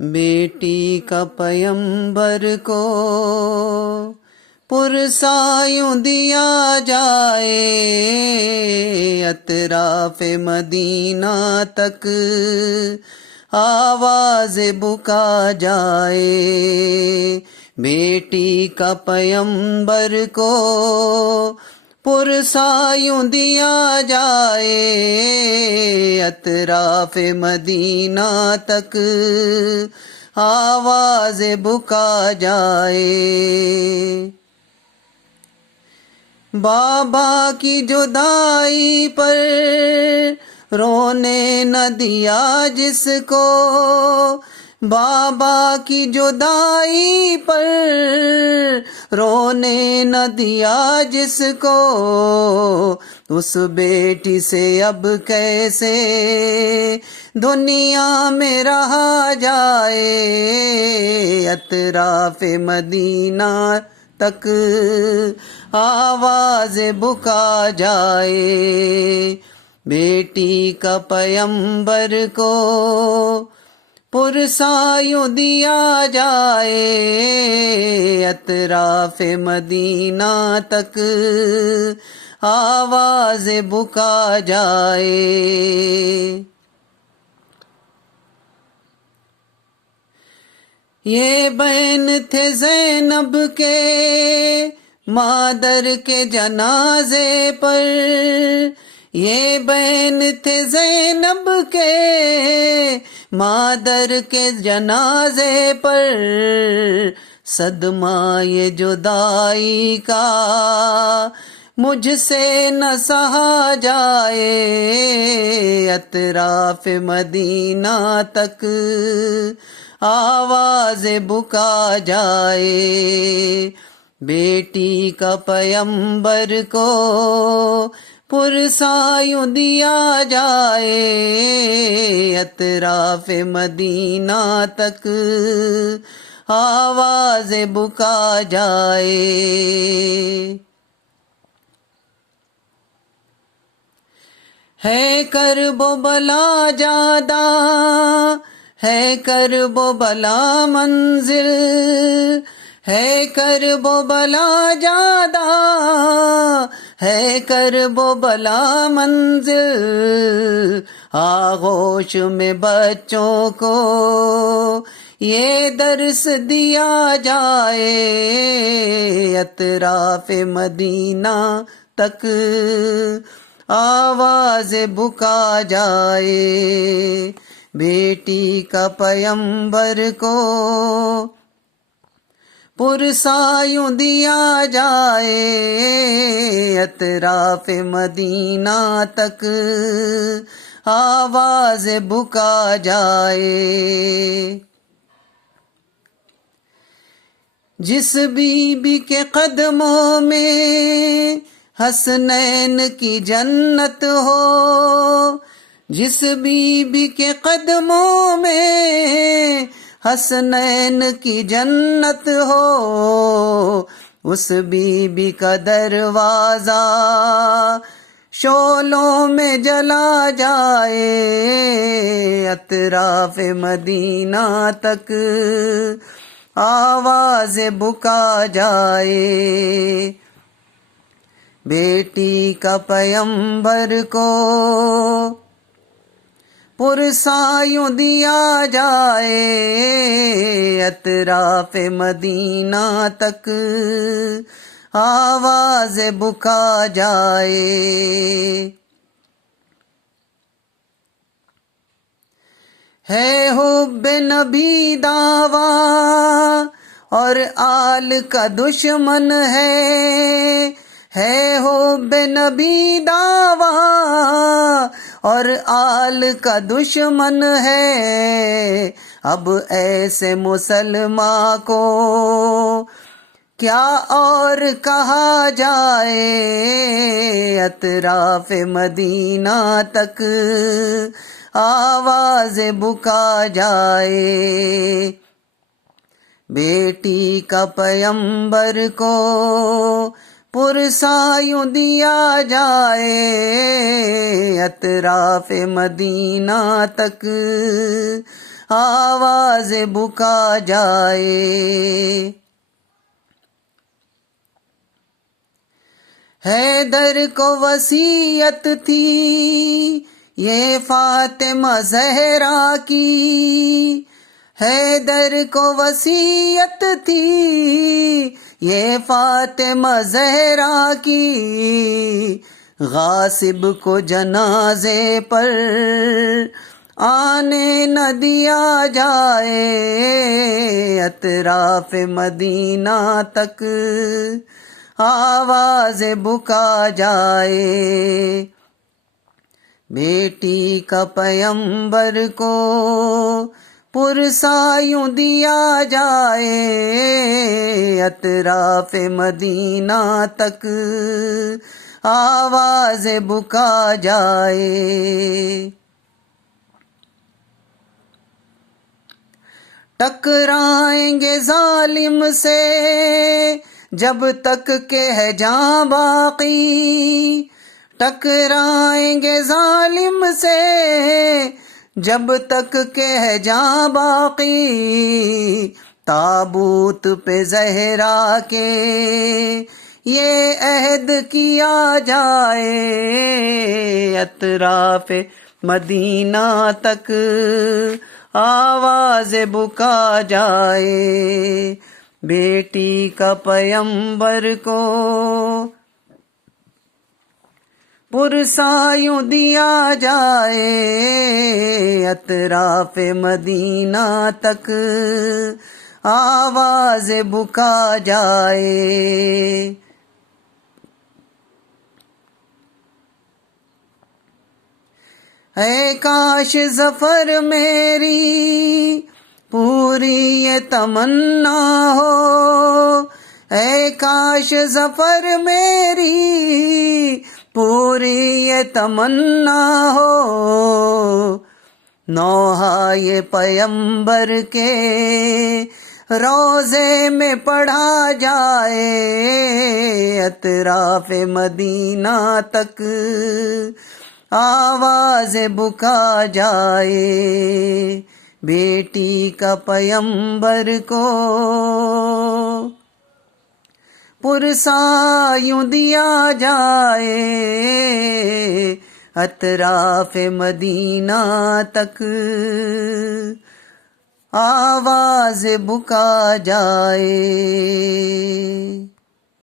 بیٹی کا پیمبر کو پرسایوں دیا جائے، اطراف مدینہ تک آواز بکا جائے۔ بیٹی کا پیمبر کو پرسایوں دیا جائے، اطراف مدینہ تک آواز بکا جائے۔ بابا کی جدائی پر رونے نہ دیا جس کو، بابا کی جدائی پر رونے نہ دیا جس کو، اس بیٹی سے اب کیسے دنیا میں رہا جائے، اطراف مدینہ تک آواز بکا جائے۔ بیٹی کا پیمبر کو پرسایوں دیا جائے، اطراف مدینہ تک آواز بکا جائے۔ یہ بین تھے زینب کے مادر کے جنازے پر، یہ بین تھے زینب کے مادر کے جنازے پر، صدمہ یہ جدائی کا مجھ سے نہ سہا جائے، اطراف مدینہ تک آواز بکا جائے۔ بیٹی کا پیمبر کو پرسایوں دیا جائے، اطراف مدینہ تک آواز بکا جائے۔ ہے کرب و بلا زیادہ، ہے کرب و بلا منزل، ہے کرب و بلا زیادہ، ہے کرب و بلا منزل، آغوش میں بچوں کو یہ درس دیا جائے، اطراف مدینہ تک آواز بکا جائے۔ بیٹی کا پیمبر کو پرسایوں دیا جائے، اطراف مدینہ تک آواز بکا جائے۔ جس بی بی کے قدموں میں حسنین کی جنت ہو، جس بی بی کے قدموں میں حسنین کی جنت ہو، اس بی بی کا دروازہ شعلوں میں جلا جائے، اطراف مدینہ تک آواز بکا جائے۔ بیٹی کا پیمبر کو پرسایوں دیا جائے، اطراف مدینہ تک آواز بکا جائے۔ ہے حب نبی دعویٰ اور آل کا دشمن ہے حب نبی دعویٰ اور آل کا دشمن ہے، اب ایسے مسلمان کو کیا اور کہا جائے، اطراف مدینہ تک آواز بکا جائے۔ بیٹی کا پیمبر کو پرسایوں دیا جائے، اطراف مدینہ تک آواز بکا جائے۔ حیدر کو وصیت تھی یہ فاطمہ زہرا کی، حیدر کو وصیت تھی یہ فاطمہ زہرا کی، غاصب کو جنازے پر آنے نہ دیا جائے، اطراف مدینہ تک آواز بکا جائے۔ بیٹی کا پیمبر کو پرسا یوں دیا جائے، اطراف مدینہ تک آواز بکا جائے۔ ٹکرائیں گے ظالم سے جب تک کہ ہے جاں باقی، ٹکرائیں گے ظالم سے جب تک کہ ہے جاں باقی، تابوت پہ زہرا کے یہ عہد کیا جائے، اطراف مدینہ تک آواز بکا جائے۔ بیٹی کا پیمبر کو پرسا یوں دیا جائے، اطراف مدینہ تک آواز بکا جائے۔ اے کاش ظفر میری پوری یہ تمنا ہو، اے کاش ظفر میری پوری یہ تمنا ہو، نوحہ یہ پیمبر کے روضے میں پڑھا جائے، اطراف مدینہ تک آواز بکا جائے۔ بیٹی کا پیمبر کو پرسا یوں دیا جائے، اطراف مدینہ تک آواز بکا جائے۔